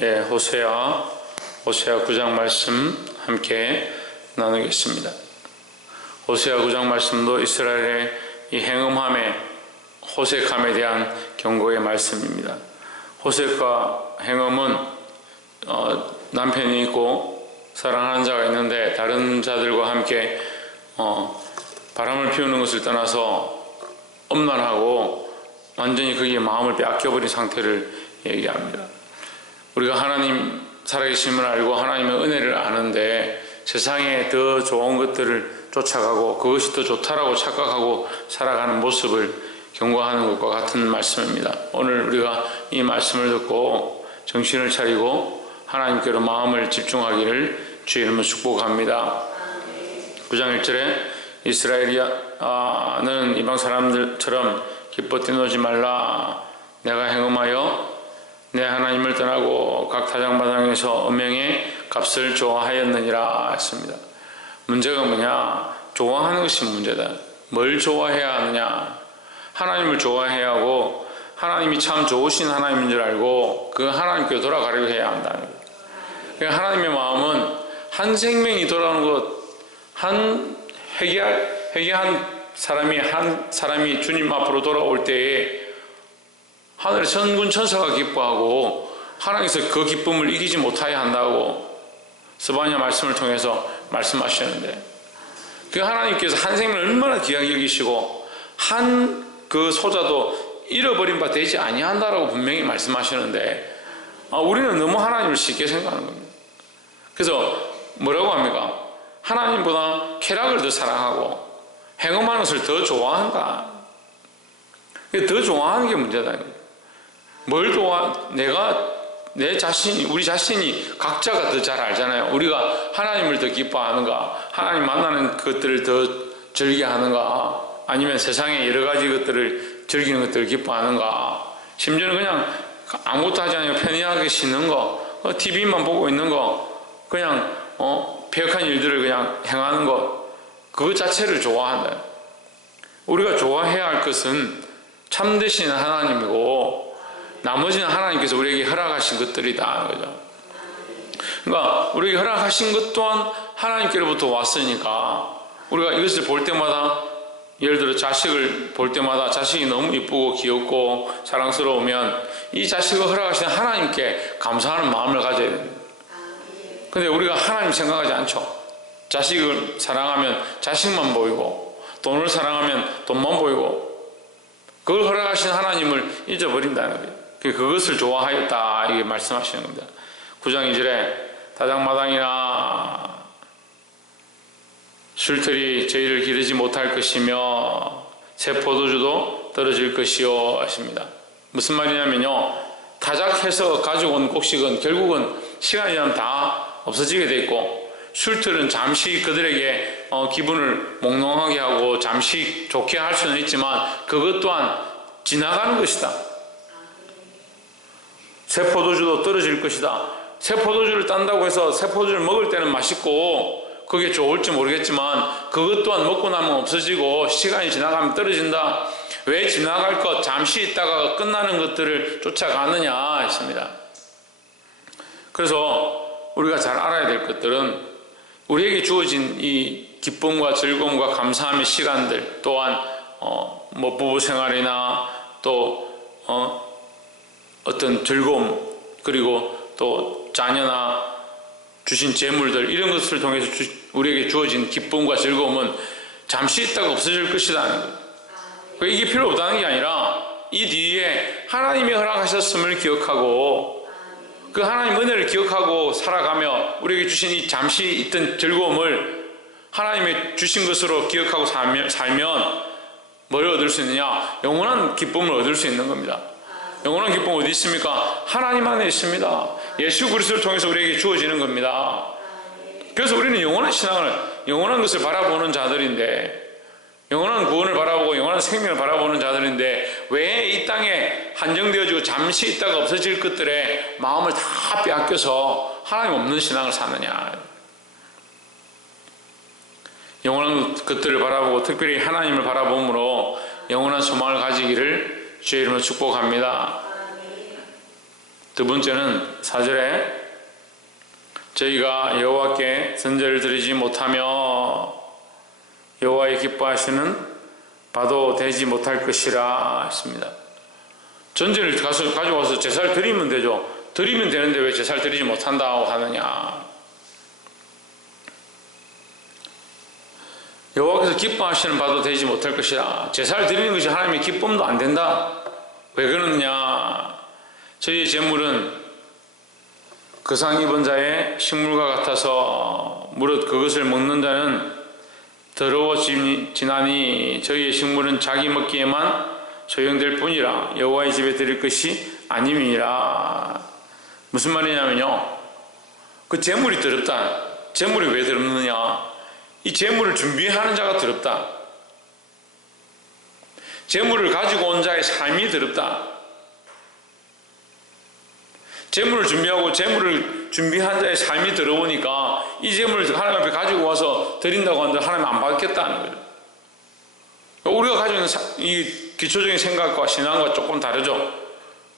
호세아 9장 말씀 함께 나누겠습니다. 호세아 9장 말씀도 이스라엘의 이 행음함에 호색함에 대한 경고의 말씀입니다. 호색과 행음은 남편이 있고 사랑하는 자가 있는데 다른 자들과 함께 바람을 피우는 것을 떠나서 엄란하고 완전히 거기에 마음을 빼앗겨버린 상태를 얘기합니다. 우리가 하나님 살아계심을 알고 하나님의 은혜를 아는데 세상에 더 좋은 것들을 쫓아가고 그것이 더 좋다라고 착각하고 살아가는 모습을 경고하는 것과 같은 말씀입니다. 오늘 우리가 이 말씀을 듣고 정신을 차리고 하나님께로 마음을 집중하기를 주의 이름으로 축복합니다. 9장 1절에 이스라엘이야 너는 이방 사람들처럼 기뻐 뛰놀지 말라. 내가 행음하여 내 하나님을 떠나고 각 타작마당에서 음행의 값을 좋아하였느니라 했습니다. 문제가 뭐냐? 좋아하는 것이 문제다. 뭘 좋아해야 하느냐? 하나님을 좋아해야 하고 하나님이 참 좋으신 하나님인 줄 알고 그 하나님께 돌아가려고 해야 한다는 거예요. 그러니까 하나님의 마음은 한 생명이 돌아오는 것, 회개한 사람이 주님 앞으로 돌아올 때에 하늘의 천군 천사가 기뻐하고 하나님께서 그 기쁨을 이기지 못하게 한다고 스바냐 말씀을 통해서 말씀하시는데, 그 하나님께서 한 생명을 얼마나 귀하게 여기시고 한 그 소자도 잃어버린 바 되지 아니한다라고 분명히 말씀하시는데 우리는 너무 하나님을 쉽게 생각하는 겁니다. 그래서 뭐라고 합니까? 하나님보다 쾌락을 더 사랑하고 행음하는 것을 더 좋아한다. 더 좋아하는 게 문제다. 뭘 내 자신이, 우리 자신이 각자가 더 잘 알잖아요. 우리가 하나님을 더 기뻐하는가, 하나님 만나는 것들을 더 즐겨하는가, 아니면 세상의 여러 가지 것들을 즐기는 것들을 기뻐하는가, 심지어는 그냥 아무것도 하지 않고 편리하게 쉬는 거, TV만 보고 있는 거, 그냥 폐역한 일들을 그냥 행하는 것, 그것 자체를 좋아한다. 우리가 좋아해야 할 것은 참되신 하나님이고 나머지는 하나님께서 우리에게 허락하신 것들이다 하는 거죠. 그러니까 우리에게 허락하신 것 또한 하나님께로부터 왔으니까 우리가 이것을 볼 때마다, 예를 들어 자식을 볼 때마다 자식이 너무 이쁘고 귀엽고 사랑스러우면 이 자식을 허락하신 하나님께 감사하는 마음을 가져야 됩니다. 근데 우리가 하나님 생각하지 않죠. 자식을 사랑하면 자식만 보이고 돈을 사랑하면 돈만 보이고 그걸 허락하신 하나님을 잊어버린다는 거예요. 그것을 좋아하였다 이게 말씀하시는 겁니다. 9장 2절에 타작마당이나 술틀이 저희를 기르지 못할 것이며 새 포도주도 떨어질 것이요 하십니다. 무슨 말이냐면요, 타작해서 가지고 온 곡식은 결국은 시간이 지나면 다 없어지게 돼 있고, 술틀은 잠시 그들에게 기분을 몽롱하게 하고 잠시 좋게 할 수는 있지만 그것 또한 지나가는 것이다. 새 포도주도 떨어질 것이다. 새 포도주를 딴다고 해서 새 포도주를 먹을 때는 맛있고 그게 좋을지 모르겠지만 그것 또한 먹고 나면 없어지고 시간이 지나가면 떨어진다. 왜 지나갈 것, 잠시 있다가 끝나는 것들을 쫓아가느냐 했습니다. 그래서 우리가 잘 알아야 될 것들은 우리에게 주어진 이 기쁨과 즐거움과 감사함의 시간들, 또한 부부 생활이나 또 어떤 즐거움, 그리고 또 자녀나 주신 재물들, 이런 것을 통해서 우리에게 주어진 기쁨과 즐거움은 잠시 있다가 없어질 것이라는 거예요. 이게 필요 없다는 게 아니라 이 뒤에 하나님이 허락하셨음을 기억하고 그 하나님 은혜를 기억하고 살아가며 우리에게 주신 이 잠시 있던 즐거움을 하나님의 주신 것으로 기억하고 살면 뭘 얻을 수 있느냐? 영원한 기쁨을 얻을 수 있는 겁니다. 영원한 기쁨 어디 있습니까? 하나님 안에 있습니다. 예수 그리스도를 통해서 우리에게 주어지는 겁니다. 그래서 우리는 영원한 신앙을, 영원한 것을 바라보는 자들인데, 영원한 구원을 바라보고 영원한 생명을 바라보는 자들인데 왜 이 땅에 한정되어지고 잠시 있다가 없어질 것들에 마음을 다 빼앗겨서 하나님 없는 신앙을 사느냐? 영원한 것들을 바라보고 특별히 하나님을 바라봄으로 영원한 소망을 가지기를 주의 이름으로 축복합니다. 두 번째는 4절에 저희가 여호와께 선제를 드리지 못하며 여호와의 기뻐하시는 바도 되지 못할 것이라 했습니다. 전제를 가지고 와서 제사를 드리면 되죠. 드리면 되는데 왜 제사를 드리지 못한다고 하느냐. 여호와께서 기뻐하시는 바도 되지 못할 것이라. 제사를 드리는 것이 하나님의 기쁨도 안 된다. 왜 그러느냐. 저희의 제물은 거상 입은 자의 식물과 같아서 무릇 그것을 먹는 자는 더러워지나니 저희의 식물은 자기 먹기에만 소용될 뿐이라 여호와의 집에 드릴 것이 아님이니라. 무슨 말이냐면요, 그 제물이 더럽다. 제물이 왜 더럽느냐. 이 제물을 준비하는 자가 더럽다. 제물을 가지고 온 자의 삶이 더럽다. 제물을 준비하고 제물을 준비한 자의 삶이 더러우니까 이 제물을 하나님 앞에 가지고 와서 드린다고 하는데 하나님 안 받겠다는 거예요. 우리가 가지고 있는 이 기초적인 생각과 신앙과 조금 다르죠.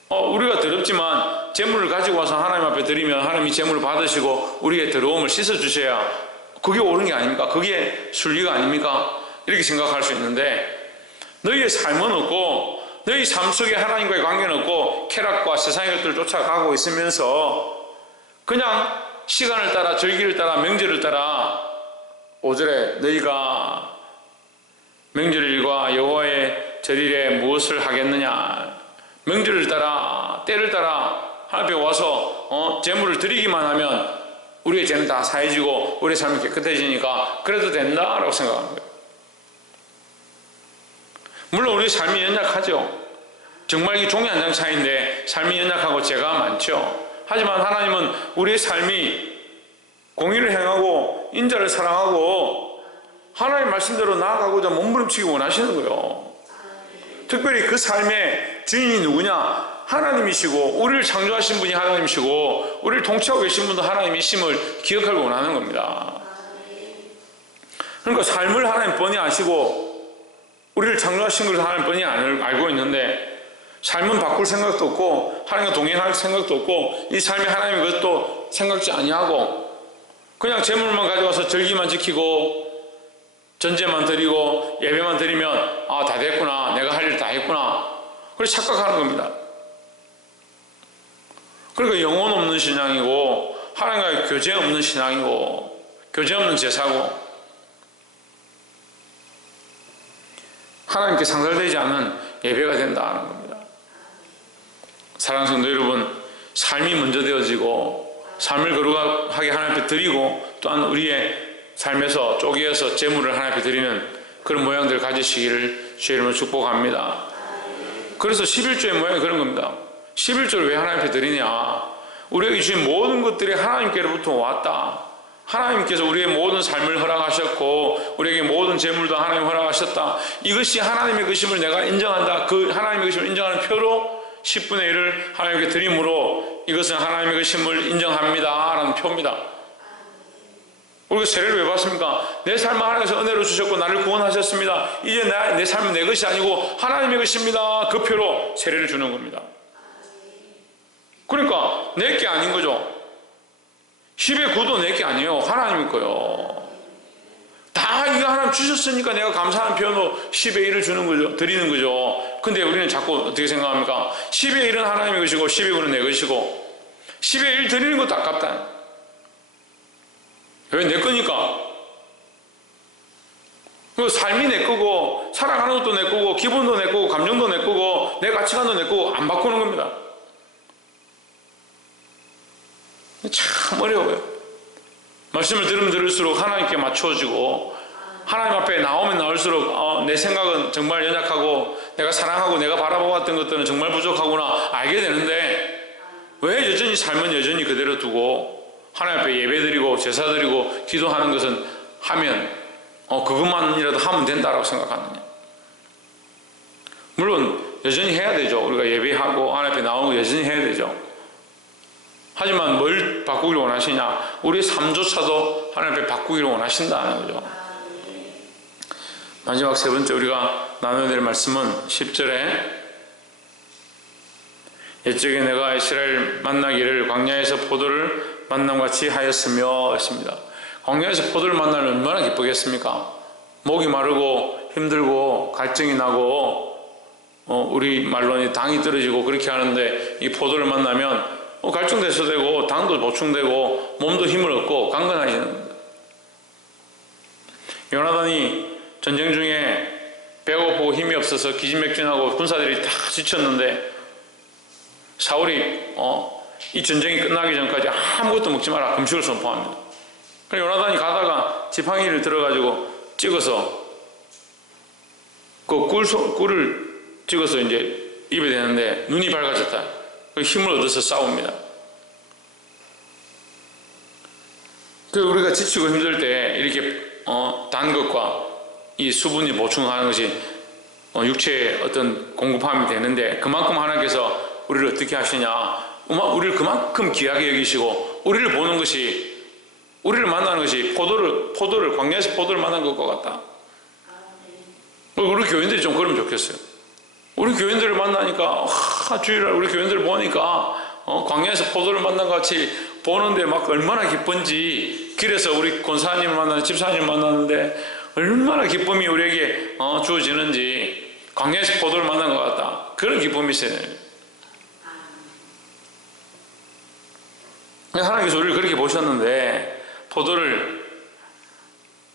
우리가 더럽지만 제물을 가지고 와서 하나님 앞에 드리면 하나님이 제물을 받으시고 우리의 더러움을 씻어주셔야 그게 옳은 게 아닙니까? 그게 순리가 아닙니까? 이렇게 생각할 수 있는데, 너희의 삶은 없고 너희 삶 속에 하나님과의 관계는 없고 쾌락과 세상의 것들을 쫓아가고 있으면서 그냥 시간을 따라 절기를 따라 명절을 따라 5절에 너희가 명절일과 여호와의 절일에 무엇을 하겠느냐. 명절을 따라 때를 따라 하나님 앞에 와서 제물을 드리기만 하면 우리의 죄는 다 사해지고 우리의 삶이 깨끗해지니까 그래도 된다라고 생각하는 거예요. 물론 우리 삶이 연약하죠. 정말 이게 종이 한 장 차이인데 삶이 연약하고 죄가 많죠. 하지만 하나님은 우리의 삶이 공의를 행하고 인자를 사랑하고 하나님의 말씀대로 나아가고자 몸부림치기 원하시는 거예요. 특별히 그 삶의 주인이 누구냐? 하나님이시고 우리를 창조하신 분이 하나님이시고 우리를 통치하고 계신 분도 하나님이심을 기억하고 원하는 겁니다. 그러니까 삶을 하나님 뻔히 아시고 우리를 창조하신 것을 하나님 뻔히 알고 있는데 삶은 바꿀 생각도 없고 하나님과 동행할 생각도 없고 이 삶이 하나님의 것도 생각지 아니하고 그냥 제물만 가져와서 절기만 지키고 전제만 드리고 예배만 드리면 다 됐구나, 내가 할 일 다 했구나, 그래서 착각하는 겁니다. 그러니까 영혼 없는 신앙이고 하나님과의 교제 없는 신앙이고 교제 없는 제사고 하나님께 상달되지 않은 예배가 된다는 겁니다. 사랑하는 성도 여러분, 삶이 먼저 되어지고 삶을 거룩하게 하나님 앞에 드리고 또한 우리의 삶에서 쪼개어서 제물을 하나님 앞에 드리는 그런 모양들을 가지시기를 주의 이름으로 축복합니다. 그래서 11조의 모양이 그런 겁니다. 11조를 왜 하나님 앞에 드리냐. 우리에게 주신 모든 것들이 하나님께로부터 왔다. 하나님께서 우리의 모든 삶을 허락하셨고 우리에게 모든 재물도 하나님 허락하셨다. 이것이 하나님의 것임을 내가 인정한다. 그 하나님의 것임을 인정하는 표로 10분의 1을 하나님께 드림으로 이것은 하나님의 것임을 인정합니다 라는 표입니다. 우리가 세례를 왜 받습니까? 내 삶을 하나님께서 은혜로 주셨고 나를 구원하셨습니다. 이제 내 삶은 내 것이 아니고 하나님의 것입니다. 그 표로 세례를 주는 겁니다. 그러니까 내 게 아닌 거죠. 10의 9도 내 게 아니에요. 하나님의 거요. 다 이거 하나님 주셨으니까 내가 감사하는 표현으로 10의 1을 주는 거죠. 드리는 거죠. 근데 우리는 자꾸 어떻게 생각합니까? 10의 1은 하나님의 것이고 10의 9는 내 것이고 10의 1 드리는 것도 아깝다. 왜? 내 거니까. 그 삶이 내 거고 살아가는 것도 내 거고 기분도 내 거고 감정도 내 거고 내 가치관도 내 거고 안 바꾸는 겁니다. 참 어려워요. 말씀을 들으면 들을수록 하나님께 맞추어지고 하나님 앞에 나오면 나올수록 내 생각은 정말 연약하고 내가 사랑하고 내가 바라보았던 것들은 정말 부족하구나 알게 되는데 왜 여전히 삶은 여전히 그대로 두고 하나님 앞에 예배드리고 제사드리고 기도하는 것은 하면 그것만이라도 하면 된다라고 생각하느냐. 물론 여전히 해야 되죠. 우리가 예배하고 하나님 앞에 나오는 거 여전히 해야 되죠. 하지만 뭘 바꾸기를 원하시냐? 우리의 삶조차도 하나님 앞에 바꾸기를 원하신다는 거죠. 마지막 세 번째 우리가 나눠야 될 말씀은 10절에 옛적에 내가 이스라엘 만나기를 광야에서 포도를 만남같이 하였으며 했습니다. 광야에서 포도를 만나면 얼마나 기쁘겠습니까? 목이 마르고 힘들고 갈증이 나고 우리 말로는 당이 떨어지고 그렇게 하는데 이 포도를 만나면 갈증돼서 되고 당도 보충되고 몸도 힘을 얻고 강건해지는 겁니다. 요나단이 전쟁 중에 배고프고 힘이 없어서 기진맥진하고 군사들이 다 지쳤는데 사울이 이 전쟁이 끝나기 전까지 아무것도 먹지 마라 금식을 선포합니다. 그래서 요나단이 가다가 지팡이를 들어가지고 찍어서 그 꿀을 찍어서 이제 입에 대는데 눈이 밝아졌다. 힘을 얻어서 싸웁니다. 그래서 우리가 지치고 힘들 때 이렇게 단 것과 이 수분이 보충하는 것이 육체에 어떤 공급함이 되는데 그만큼 하나님께서 우리를 어떻게 하시냐? 우리를 그만큼 귀하게 여기시고 우리를 보는 것이 우리를 만나는 것이 포도를 광야에서 포도를 만난 것과 같다. 우리 교인들이 좀 그러면 좋겠어요. 우리 교인들을 만나니까 주일날 우리 교인들을 보니까 광야에서 포도를 만난 것 같이 보는데 막 얼마나 기쁜지 길에서 우리 권사님을 만나는 집사님을 만났는데 얼마나 기쁨이 우리에게 주어지는지 광야에서 포도를 만난 것 같다. 그런 기쁨이 있어요. 하나님께서 우리를 그렇게 보셨는데 포도를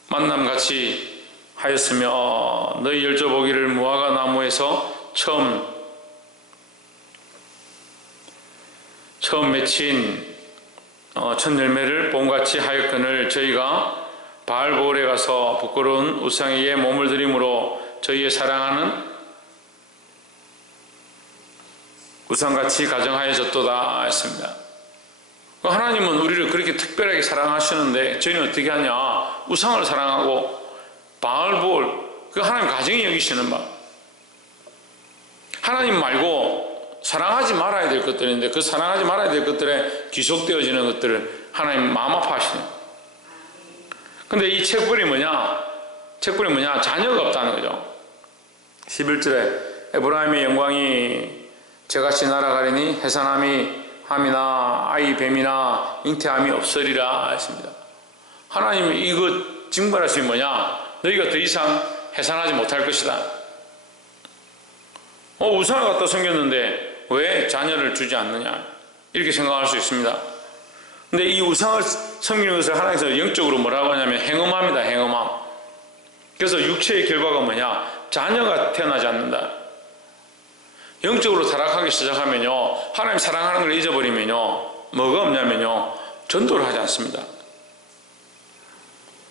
만남같이 하였으며 너희 열조보기를 무화과 나무에서 처음 맺힌 첫 열매를 봄같이 하였거늘 저희가 바알보올에 가서 부끄러운 우상에게 몸을 드림으로 저희의 사랑하는 우상같이 가정하여졌도다 했습니다. 하나님은 우리를 그렇게 특별하게 사랑하시는데 저희는 어떻게 하냐? 우상을 사랑하고 바알보올, 그 하나님 가정이 여기시는 바. 하나님 말고 사랑하지 말아야 될 것들인데 그 사랑하지 말아야 될 것들에 귀속되어지는 것들을 하나님 마음 아파하시는. 근데 이 책불이 뭐냐? 책불이 뭐냐? 자녀가 없다는 거죠. 11절에 에브라임의 영광이 저같이 날아가리니 해산함이 함이나 아이 뱀이나 잉태함이 없으리라 했습니다. 하나님이 이거 징벌하심이 뭐냐? 너희가 더 이상 해산하지 못할 것이다. 우상을 갖다 섬겼는데 왜 자녀를 주지 않느냐? 이렇게 생각할 수 있습니다. 근데 이 우상을 섬기는 것을 하나님께서 영적으로 뭐라고 하냐면 행음함이다. 행음함. 그래서 육체의 결과가 뭐냐? 자녀가 태어나지 않는다. 영적으로 타락하기 시작하면요, 하나님 사랑하는 걸 잊어버리면요, 뭐가 없냐면요, 전도를 하지 않습니다.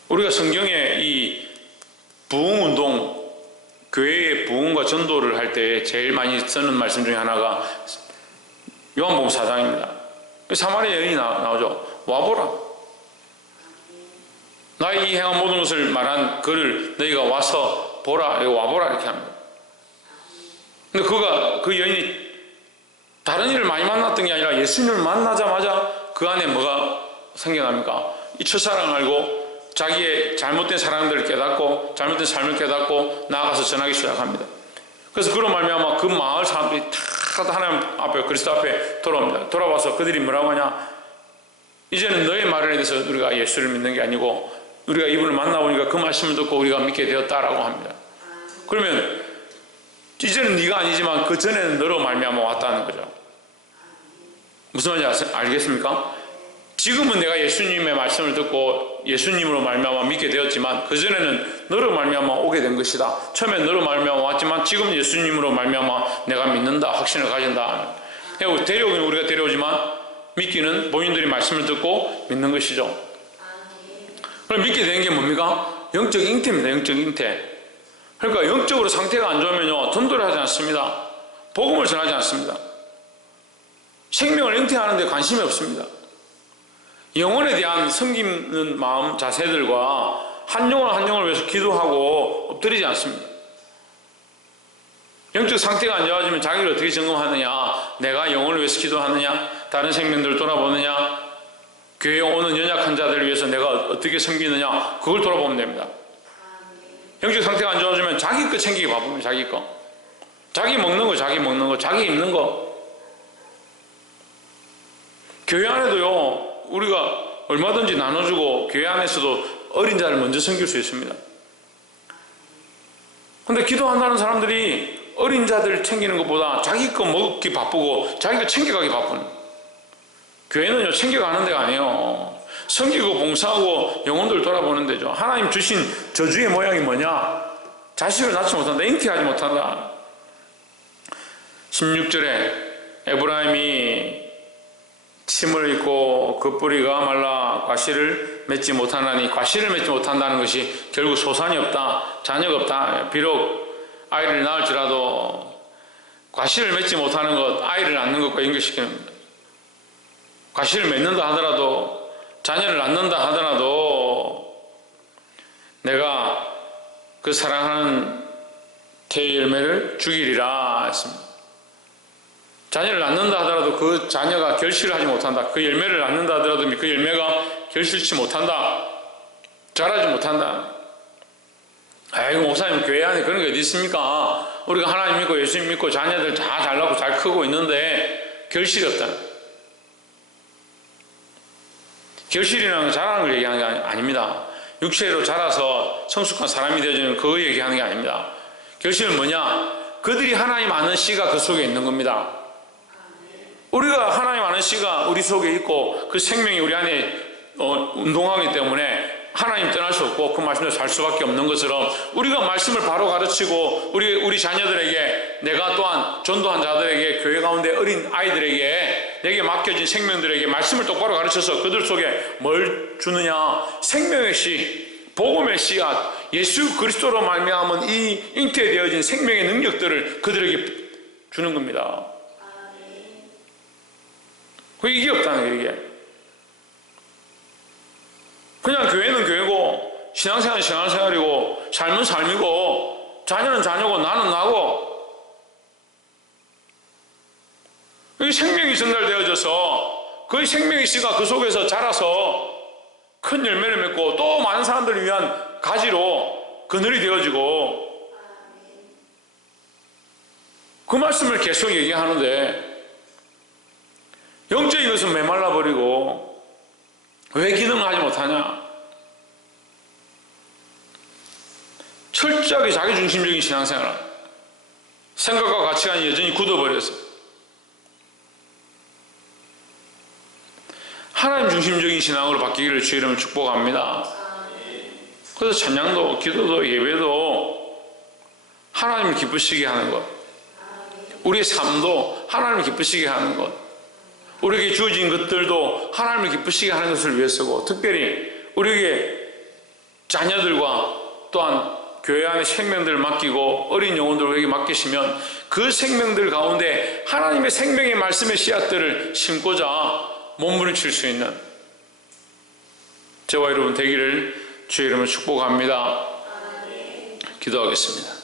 우리가 성경에 이 부흥운동, 교회의 부흥과 전도를 할 때 제일 많이 쓰는 말씀 중에 하나가 요한복음 4장입니다. 사마리아 여인이 나오죠. 와보라. 나의 이 행한 모든 것을 말한 그를 너희가 와서 보라, 와보라 이렇게 합니다. 근데 그 여인이 다른 일을 많이 만났던 게 아니라 예수님을 만나자마자 그 안에 뭐가 생겨납니까? 이 첫사랑을 알고 자기의 잘못된 사랑들을 깨닫고 잘못된 삶을 깨닫고 나아가서 전하기 시작합니다. 그래서 그런 말미암아 그 마을 사람들이 다 하나님 앞에 그리스도 앞에 돌아옵니다. 돌아와서 그들이 뭐라고 하냐? 이제는 너의 말에 대해서 우리가 예수를 믿는 게 아니고 우리가 이분을 만나보니까 그 말씀을 듣고 우리가 믿게 되었다라고 합니다. 그러면 이제는 네가 아니지만 그 전에는 너로 말미암아 왔다는 거죠. 무슨 말인지 알겠습니까? 지금은 내가 예수님의 말씀을 듣고 예수님으로 말미암아 믿게 되었지만 그 전에는 너로 말미암아 오게 된 것이다. 처음엔 너로 말미암아 왔지만 지금 예수님으로 말미암아 내가 믿는다, 확신을 가진다. 데려오긴 우리가 데려오지만 믿기는 본인들이 말씀을 듣고 믿는 것이죠. 그럼 믿게 되는 게 뭡니까? 영적 잉태입니다. 영적 잉태. 그러니까 영적으로 상태가 안 좋으면요, 전도를 하지 않습니다. 복음을 전하지 않습니다. 생명을 잉태하는 데 관심이 없습니다. 영혼에 대한 섬기는 마음, 자세들과 한 영혼을 위해서 기도하고 엎드리지 않습니다. 영적 상태가 안 좋아지면 자기를 어떻게 점검하느냐? 내가 영혼을 위해서 기도하느냐? 다른 생명들을 돌아보느냐? 교회에 오는 연약한 자들을 위해서 내가 어떻게 섬기느냐? 그걸 돌아보면 됩니다. 영적 상태가 안 좋아지면 자기 거 챙기기 바쁩니다. 자기 거. 자기 먹는 거, 자기 입는 거, 교회 안에도요, 우리가 얼마든지 나눠주고 교회 안에서도 어린 자를 먼저 섬길 수 있습니다. 근데 기도한다는 사람들이 어린 자들 챙기는 것보다 자기 거 먹기 바쁘고 자기가 챙겨가기 바쁜, 교회는요 챙겨가는 데가 아니에요. 섬기고 봉사하고 영혼들 돌아보는 데죠. 하나님 주신 저주의 모양이 뭐냐? 자식을 낳지 못한다, 잉태하지 못한다. 16절에 에브라임이 침을 입고 그 뿌리가 말라 과실을 맺지 못하나니, 과실을 맺지 못한다는 것이 결국 소산이 없다, 자녀가 없다. 비록 아이를 낳을지라도 과실을 맺지 못하는 것, 아이를 낳는 것과 연결시키는 겁니다. 과실을 맺는다 하더라도, 자녀를 낳는다 하더라도 내가 그 사랑하는 태의 열매를 죽이리라 했습니다. 자녀를 낳는다 하더라도 그 자녀가 결실을 하지 못한다. 그 열매를 낳는다 하더라도 그 열매가 결실치 못한다. 자라지 못한다. 아이고, 목사님 교회 안에 그런 게 어디 있습니까? 우리가 하나님 믿고 예수 믿고 자녀들 다 잘 낳고 잘 크고 있는데 결실이 없다. 결실이라는 건 자라는 걸 얘기하는 게 아닙니다. 육체로 자라서 성숙한 사람이 되어지는 그거 얘기하는 게 아닙니다. 결실은 뭐냐? 그들이 하나님 아는 씨가 그 속에 있는 겁니다. 우리가 하나님 아는 씨가 우리 속에 있고 그 생명이 우리 안에 운동하기 때문에 하나님 떠날 수 없고 그 말씀대로 살 수밖에 없는 것처럼, 우리가 말씀을 바로 가르치고 우리 자녀들에게, 내가 또한 전도한 자들에게, 교회 가운데 어린 아이들에게, 내게 맡겨진 생명들에게 말씀을 똑바로 가르쳐서 그들 속에 뭘 주느냐? 생명의 씨, 복음의 씨앗, 예수 그리스도로 말미암은 이 잉태되어진 생명의 능력들을 그들에게 주는 겁니다. 이게 없다는 거예요. 이게 그냥 교회는 교회고 신앙생활은 신앙생활이고 삶은 삶이고 자녀는 자녀고 나는 나고, 이 생명이 전달되어져서 그 생명의 씨가 그 속에서 자라서 큰 열매를 맺고 또 많은 사람들을 위한 가지로 그늘이 되어지고, 그 말씀을 계속 얘기하는데 영적인 것은 메말라버리고 왜 기능을 하지 못하냐? 철저하게 자기중심적인 신앙생활, 생각과 가치관이 여전히 굳어버려서 하나님 중심적인 신앙으로 바뀌기를 주의 이름으로 축복합니다. 그래서 찬양도, 기도도, 예배도 하나님을 기쁘시게 하는 것, 우리의 삶도 하나님을 기쁘시게 하는 것, 우리에게 주어진 것들도 하나님을 기쁘시게 하는 것을 위해서고, 특별히 우리에게 자녀들과 또한 교회 안에 생명들을 맡기고 어린 영혼들에게 맡기시면 그 생명들 가운데 하나님의 생명의 말씀의 씨앗들을 심고자 몸부림칠 수 있는 저와 여러분 되기를 주의 이름으로 축복합니다. 기도하겠습니다.